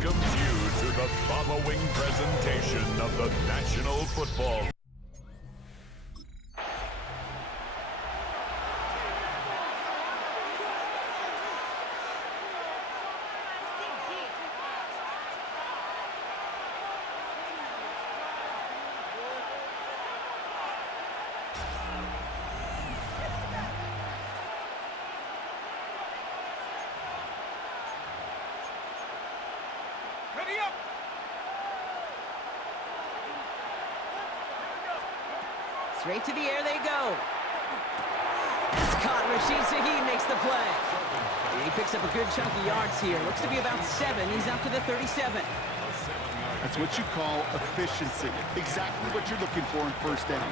welcomes you to the following presentation of the National Football League. Straight to the air they go. It's caught. Rashid Shaheed makes the play. And he picks up a good chunk of yards here. Looks to be about 7. He's up to the 37. That's what you call efficiency. Exactly what you're looking for in first down.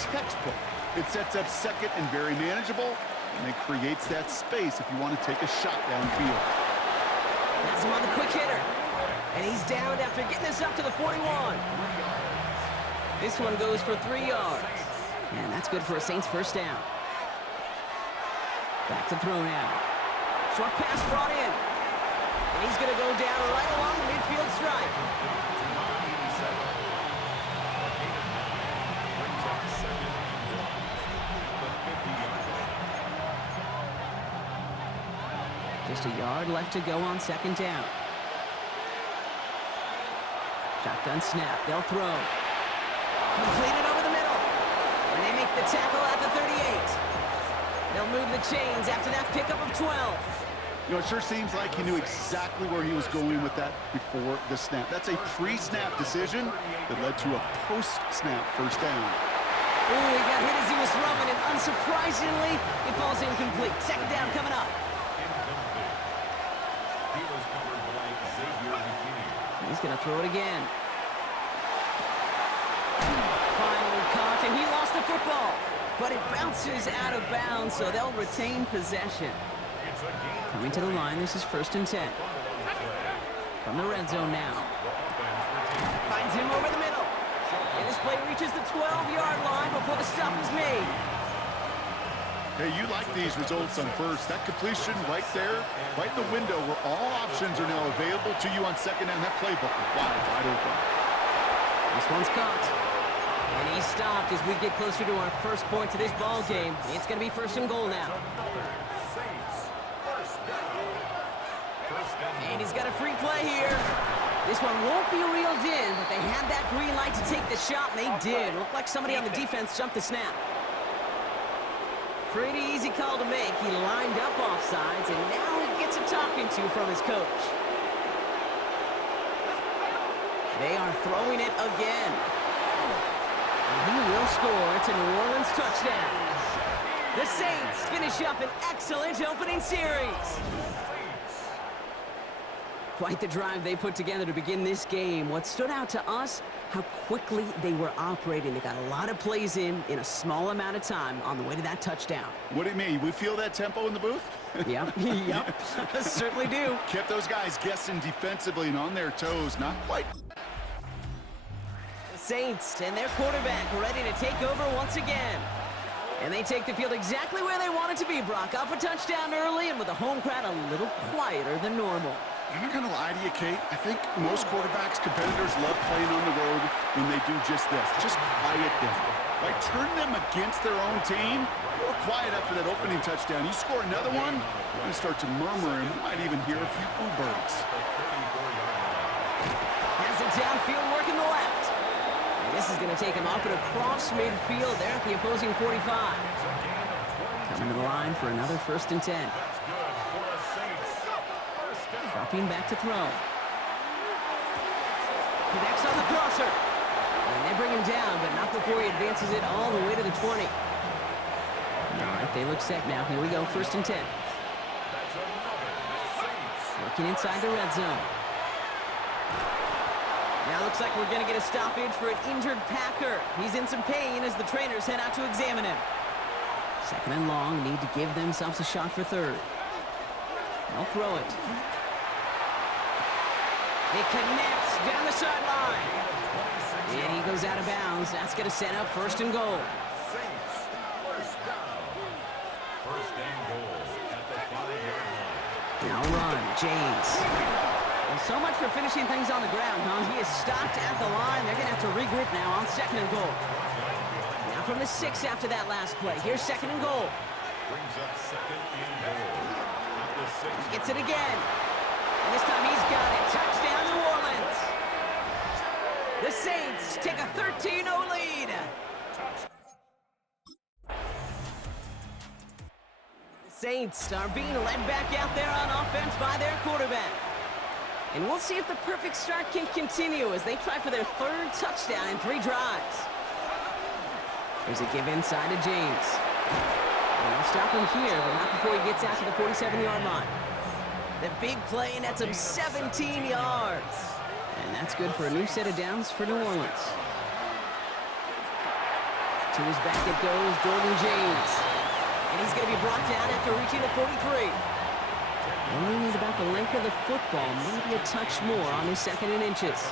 Textbook. It sets up second and very manageable, and it creates that space if you want to take a shot downfield. That's him on the quick hitter. And he's downed after getting this up to the 41. This one goes for 3 yards. And that's good for a Saints first down. Back to throw now. Short pass brought in. And he's going to go down right along the midfield stripe. Just a yard left to go on second down. Shotgun snap. They'll throw. Completed over the middle. And they make the tackle at the 38. They'll move the chains after that pickup of 12. You know, it sure seems like he knew exactly where he was going with that before the snap. That's a pre-snap decision that led to a post-snap first down. Ooh, he got hit as he was throwing, and unsurprisingly, it falls incomplete. Second down coming up. He's going to throw it again. Finally caught, and he lost the football. But it bounces out of bounds, so they'll retain possession. Coming to the line, this is 1st and 10. From the red zone now. Finds him over the middle. And this play reaches the 12-yard line before the stop is made. Hey, you like these results on first. That completion right there, right in the window where all options are now available to you on second down. That playbook wide open. This one's caught. And he's stopped as we get closer to our first point to this ball game. It's going to be 1st and goal now. And he's got a free play here. This one won't be reeled in, but they had that green light to take the shot, and they did. Looked like somebody on the defense jumped the snap. Pretty easy call to make. He lined up offsides, and now he gets a talking to from his coach. They are throwing it again. And he will score. It's a New Orleans touchdown. The Saints finish up an excellent opening series. Quite the drive they put together to begin this game. What stood out to us, how quickly they were operating. They got a lot of plays in a small amount of time on the way to that touchdown. What do you mean? We feel that tempo in the booth? Yep, certainly do. Kept those guys guessing defensively and on their toes. Not quite. The Saints and their quarterback ready to take over once again. And they take the field exactly where they want it to be, Brock. Up a touchdown early and with the home crowd a little quieter than normal. I'm not going to lie to you, Kate. I think most quarterbacks, competitors love playing on the road when they do just this. Just quiet them. By turning them against their own team, they're quiet after that opening touchdown. You score another one, you're going to start to murmur, and you might even hear a few boo birds. Has it downfield working the left. And this is going to take him up and across midfield there at the opposing 45. Coming to the line for another 1st and 10. Dropping back to throw. Connects on the crosser. And they bring him down, but not before he advances it all the way to the 20. All right, they look set now. Here we go, 1st and 10. Working inside the red zone. Now looks like we're going to get a stoppage for an injured Packer. He's in some pain as the trainers head out to examine him. 2nd and long, need to give themselves a shot for 3rd. They'll throw it. It connects down the sideline. And he goes out of bounds. That's going to set up 1st and goal. Now run, James. Well, so much for finishing things on the ground, huh? He is stopped at the line. They're going to have to regroup now on 2nd and goal. Now from the 6 after that last play. Here's 2nd and goal. Brings up 2nd and goal. At the 6. He gets it again. And this time he's got it. Touchdown, New Orleans. The Saints take a 13-0 lead. The Saints are being led back out there on offense by their quarterback. And we'll see if the perfect start can continue as they try for their 3rd touchdown in 3 drives. There's a give inside to James. And they'll stop him here, but not before he gets out to the 47-yard line. The big play nets him 17 yards. And that's good for a new set of downs for New Orleans. To his back it goes, Jordan James. And he's going to be brought down after reaching the 43. Only need about the length of the football, maybe a touch more on his 2nd and inches.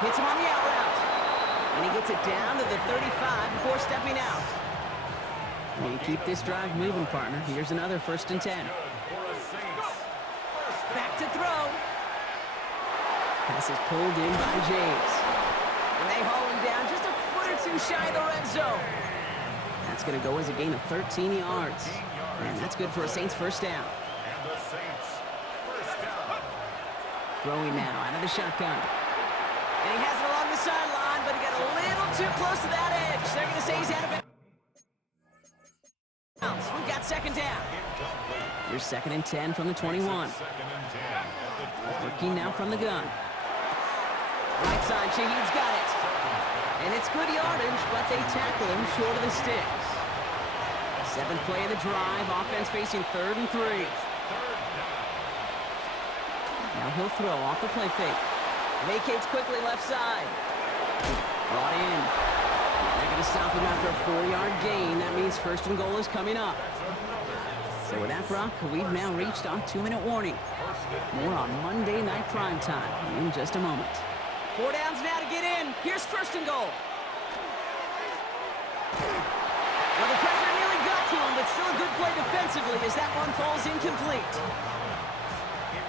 Hits him on the out route. And he gets it down to the 35 before stepping out. And keep this drive moving, partner. Here's another 1st and 10. Back to throw. Pass is pulled in by James. And they haul him down just a foot or 2 shy of the red zone. That's going to go as a gain of 13 yards. And that's good for a Saints 1st down. Throwing now out of the shotgun. And he has it along the sideline, but he got a little too close to that edge. They're going to say he's out of bounds. We've got 2nd down. Here's 2nd and 10 from the 21. Working now from the gun. Right side, Shaheed's got it. And it's good yardage, but they tackle him short of the sticks. 7th play of the drive, offense facing 3rd and 3. Now he'll throw off the play fake. Vacates quickly left side. Brought in. And they're going to stop him after a 4-yard gain. That means 1st and goal is coming up. So with that, Brock, we've now reached our 2-minute warning. More on Monday Night Primetime in just a moment. 4 downs now to get in. Here's 1st and goal. Well, the pressure nearly got to him, but still a good play defensively as that one falls incomplete.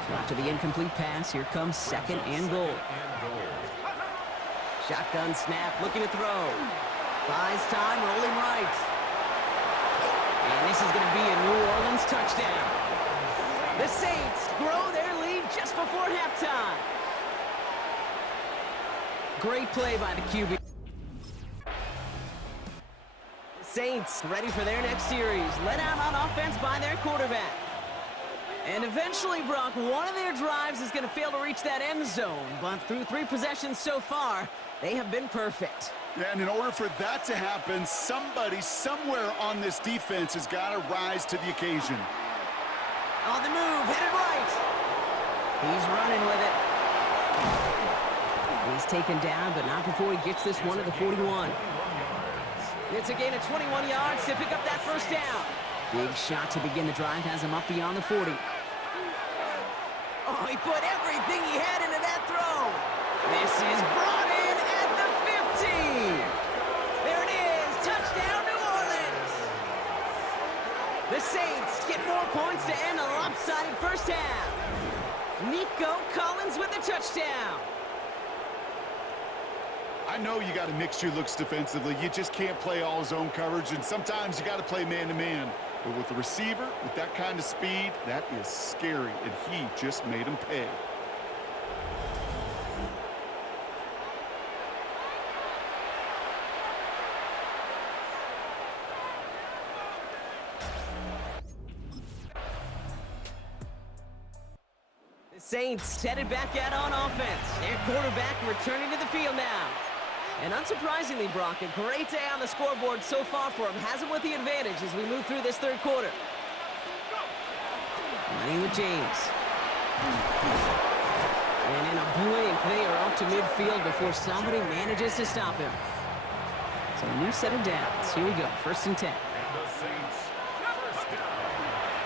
So after the incomplete pass, here comes 2nd and goal. Shotgun snap, looking to throw. Buys time, rolling right. And this is going to be a New Orleans touchdown. The Saints grow their lead just before halftime. Great play by the QB. The Saints ready for their next series. Led out on offense by their quarterback. And eventually, Brock, one of their drives is going to fail to reach that end zone. But through 3 possessions so far, they have been perfect. Yeah, and in order for that to happen, somebody somewhere on this defense has got to rise to the occasion. On the move, headed right. He's running with it. He's taken down, but not before he gets this one to the 41. It's a gain of 21 yards to pick up that 1st down. Big shot to begin the drive has him up beyond the 40. Oh, he put everything he had into that throw. This is brought in at the 15. There it is, touchdown New Orleans. The Saints get more points to end a lopsided 1st half. Nico Collins with the touchdown. I know you got to mix your looks defensively. You just can't play all zone coverage, and sometimes you got to play man-to-man. But with the receiver, with that kind of speed, that is scary, and he just made him pay. The Saints headed back out on offense. Their quarterback returning to the field now. And unsurprisingly, Brock, a great day on the scoreboard so far for him. Has him with the advantage as we move through this 3rd quarter. Running with James. And in a blink, they are up to midfield before somebody manages to stop him. So a new set of downs. Here we go, 1st and 10.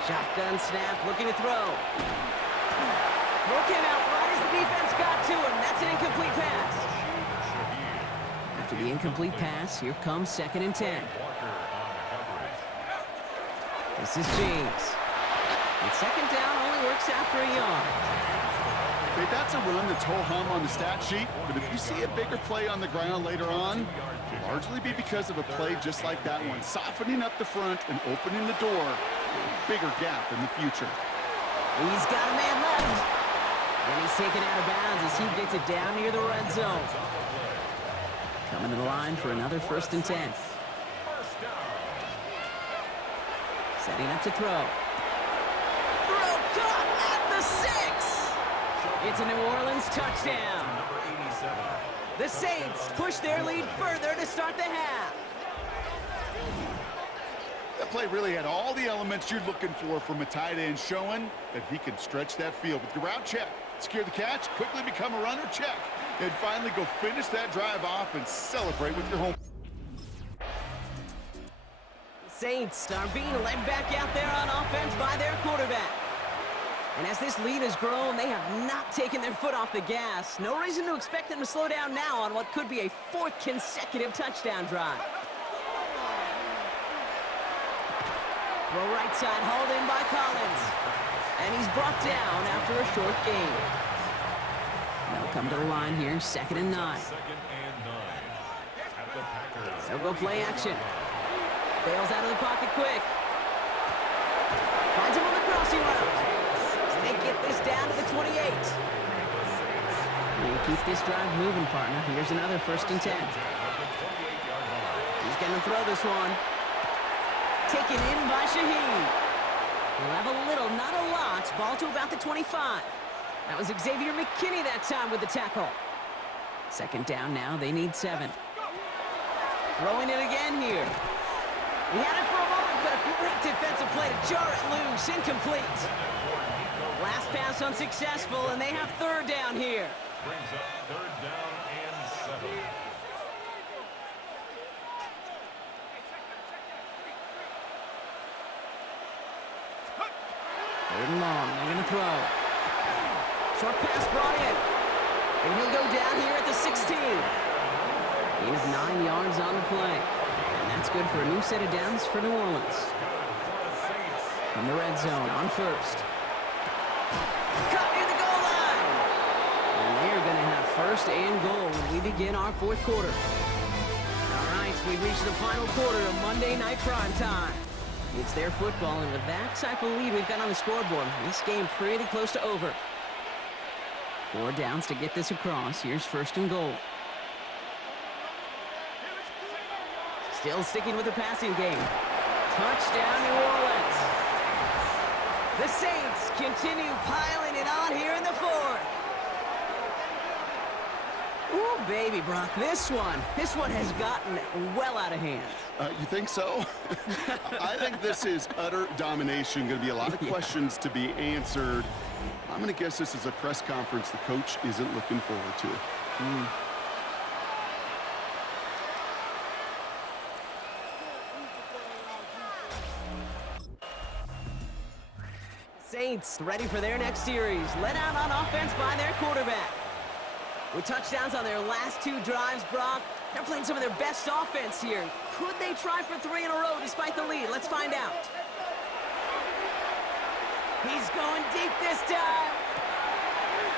Shotgun snap, looking to throw. Throw came out right as the defense got to him. That's an incomplete pass. After the incomplete pass, here comes 2nd and 10. This is James. And second down only works out for a yard. Okay, that's a run that's ho-hum on the stat sheet, but if you see a bigger play on the ground later on, it'll largely be because of a play just like that one, softening up the front and opening the door for a bigger gap in the future. He's got a man left. And he's taken out of bounds as he gets it down near the red zone. Coming to the line for another 1st and 10. Setting up to throw. Throw caught at the 6. It's a New Orleans touchdown. The Saints push their lead further to start the half. That play really had all the elements you're looking for from a tight end, showing that he can stretch that field with your route check, secure the catch, quickly become a runner check, and finally go finish that drive off and celebrate with your home. Saints are being led back out there on offense by their quarterback. And as this lead has grown, they have not taken their foot off the gas. No reason to expect them to slow down now on what could be a 4th consecutive touchdown drive. Throw right side, hauled in by Collins. And he's brought down after a short gain. They'll come to the line here, 2nd and 9. They'll go play action. Bails out of the pocket quick. Finds him on the crossing route. And they get this down to the 28. You keep this drive moving, partner. Here's another 1st and 10. He's going to throw this one. Taken in by Shaheed. He'll have a little, not a lot. Ball to about the 25. That was Xavier McKinney that time with the tackle. 2nd down now. They need 7. Throwing it again here. He had it for a moment, but a great defensive play to jar it loose. Incomplete. Last pass unsuccessful, and they have 3rd down here. Brings up 3rd down and 7. 3rd and long. They're going to throw. Short pass brought in. And he'll go down here at the 16. Gain of 9 yards on the play. And that's good for a new set of downs for New Orleans. From the red zone on 1st. Cut near the goal line. And they're going to have 1st and goal when we begin our 4th quarter. All right, we reached the final quarter of Monday Night Prime Time. It's their football, and with that type of lead we've got on the scoreboard, this game pretty close to over. 4 downs to get this across. Here's 1st and goal. Still sticking with the passing game. Touchdown, New Orleans. The Saints continue piling it on here in the 4th. Ooh, baby, Brock, this one has gotten well out of hand. You think so? I think this is utter domination. Going to be a lot of questions to be answered. I'm going to guess this is a press conference the coach isn't looking forward to. Saints ready for their next series. Led out on offense by their quarterback. With touchdowns on their last 2 drives, Brock, they're playing some of their best offense here. Could they try for 3 in a row despite the lead? Let's find out. He's going deep this time.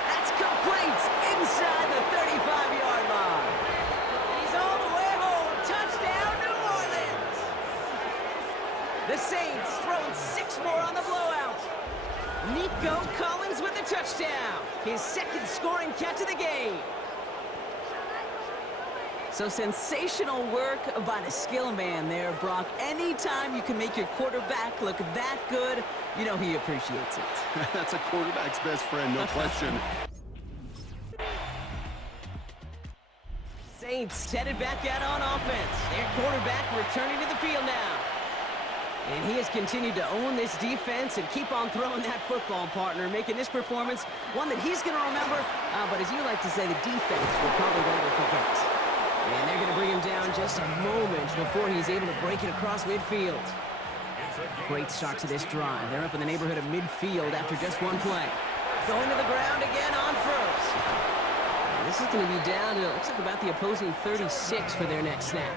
That's complete inside the 35-yard line. And he's all the way home. Touchdown, New Orleans. The Saints throwing 6 more on the blowout. Nico Collins with the touchdown. His 2nd scoring catch of the game. So sensational work by the skill man there, Brock. Anytime you can make your quarterback look that good, you know he appreciates it. That's a quarterback's best friend, no question. Saints headed back out on offense. Their quarterback returning to the field now. And he has continued to own this defense and keep on throwing that football, partner, making this performance one that he's going to remember. But as you like to say, the defense will probably never forget. And they're going to bring him down just a moment before he's able to break it across midfield. Great start to this drive. They're up in the neighborhood of midfield after just 1 play. Going to the ground again on 1st. And this is going to be down to, looks like about the opposing 36 for their next snap.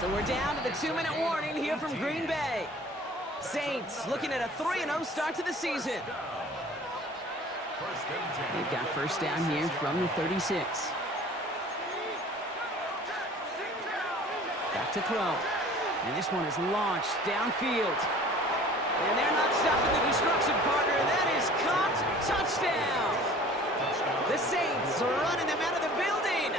So we're down to the 2-minute warning here from Green Bay. Saints looking at a 3-0 start to the season. They've got first down here from the 36. Back to throw. And this one is launched downfield. And they're not stopping the destruction, partner. That is caught. Touchdown. The Saints are running them out of the building.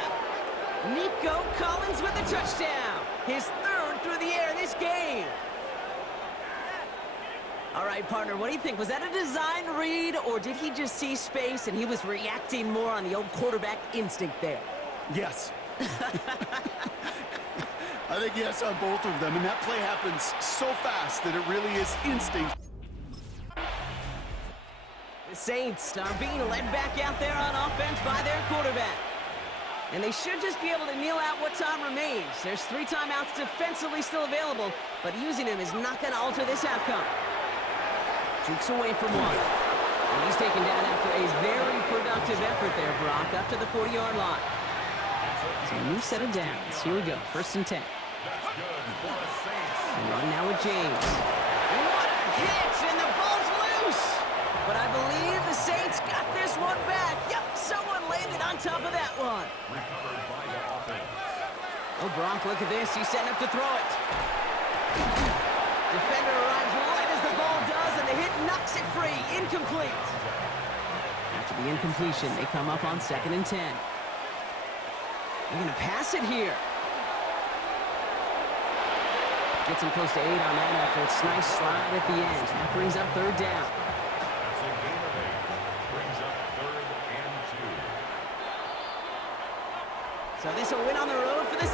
Nico Collins with the touchdown. His third through the air this game. All right, partner, what do you think? Was that a design read, or did he just see space and he was reacting more on the old quarterback instinct there? Yes. I think yes on both of them, and that play happens so fast that it really is instinct. The Saints are being led back out there on offense by their quarterback. And they should just be able to kneel out what time remains. There's 3 timeouts defensively still available, but using them is not going to alter this outcome. Jukes away from one. And he's taken down after a very productive effort there, Brock, up to the 40-yard line. So a new set of downs. Here we go, 1st and 10. Run now with James. What a hit, and the ball's loose. But I believe the Saints got this one back. Yep, someone landed on top of that one. Oh, Brock, look at this. He's setting up to throw it. Defender arrives right as the ball does, and the hit knocks it free. Incomplete. After the incompletion, they come up on 2nd and 10. They're going to pass it here. Gets him close to 8 on that effort. Nice slide at the end. That brings up 3rd down. That's a gain of 8. Brings up 3rd and 2. So this will win on the road for the